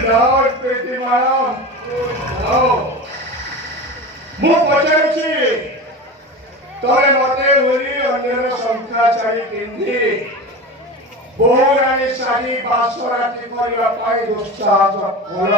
Lord, pretty madam. Oh. ମୁଁ ପଚାରୁଛି ତମେ ମତେ ବୋଲି ଅନ୍ୟର ଶଙ୍ଖାଚାରୀ ପିନ୍ଧି ବହୁରାଣୀ ଶାଢ଼ୀ ବାସରାତି କରିବା ପାଇଁ ଦୁଃସାହସ କଲ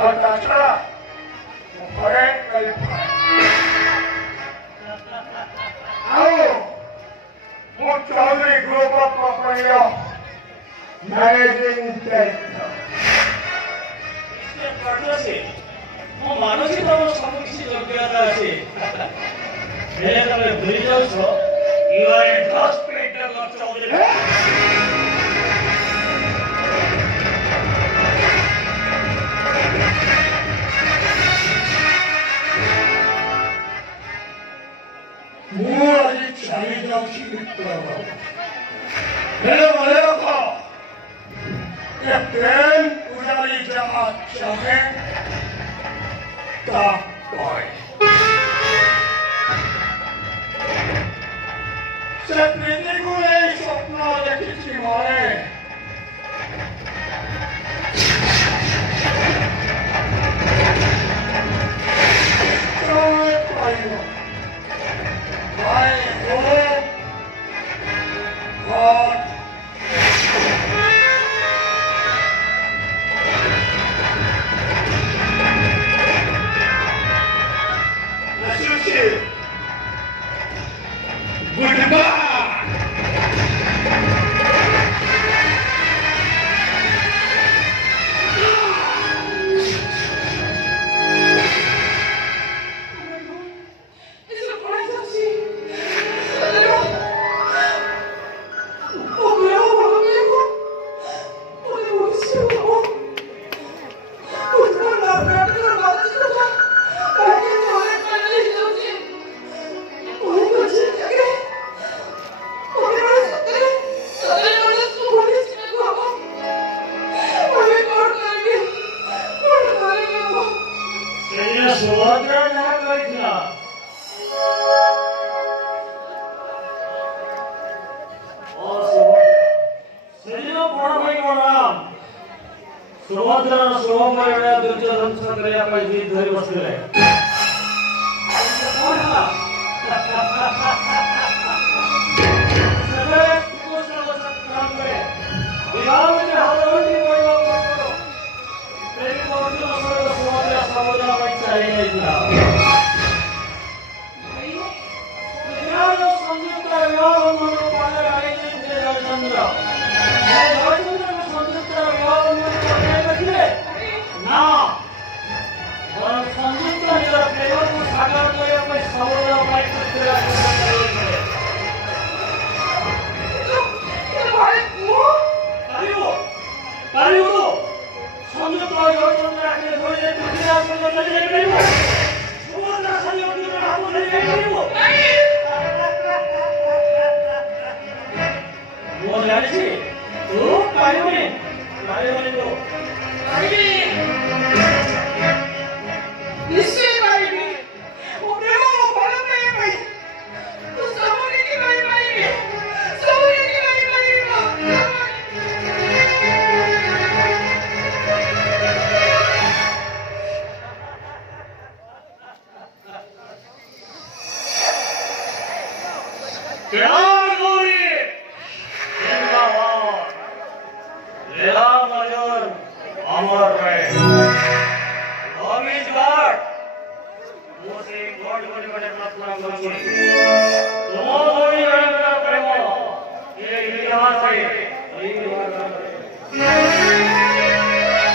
আর তাছাড়া ফরেন ক্যালিফায়ার ମୁଁ ଚୌଧୁରୀ ଗ୍ରୁପ ଅଫ୍ କମ୍ପାନୀର ମ୍ୟାନେଜିଂ ଡାଇରେକ୍ଟର। ମୁଁ ମାନୁଛି ତମର ସବୁ କିଛି ଯୋଗ୍ୟତା ଅଛି, ହେଲେ ତମେ ଭୁଲି ଯାଉଛ you are a dust painter of Choudhury. ମୁଁ ଆଜି ଚାଲି ଯାଉଛି ବିପ୍ଳବ, ହେଲେ ମନେ ରଖ ଏ ଟ୍ରେନ ପୂଜାରୀ ଯାହା ଚାହେଁ ତା ପାଏ। ସେ ପ୍ରୀତିକୁ ନେଇ ସ୍ୱପ୍ନ ଦେଖିଛି ମନେ, ତମେ କହିବ I hope God bless you. Goodbye. ସୁଭଦ୍ରାର ଶୋଭମୟ ଦୁର୍ଯ୍ୟୋଧନ କରିବା ପାଇଁ ଜିଦ୍ ଧରି ବସିଥିଲେ। ସୁଭଦ୍ରା ପାଇଁ ଚାଲି ଯାଇଥିଲା। ସଂଯୁକ୍ତ ନିଜର ପ୍ରେମକୁ ସାଗର କରିବା ପାଇଁ ସମୁଦ୍ର ପାଇଁ ମୁଁ ଜାଣିଛି ତୁ ପାରିବୁନି ତୁ ନିଶ୍ଚୟ ପାରିବି। ମୋ ପ୍ରେମ ମୋ ଭଲ ପାଇବା ପାଇଁ ତୁ ସବୁ କିଛି କରିପାରିବି, ସବୁ କିଛି କରିପାରିବ। अमर रहे लव इज गॉड। वो से गॉड बड़े बड़े प्रार्थना करूंगी।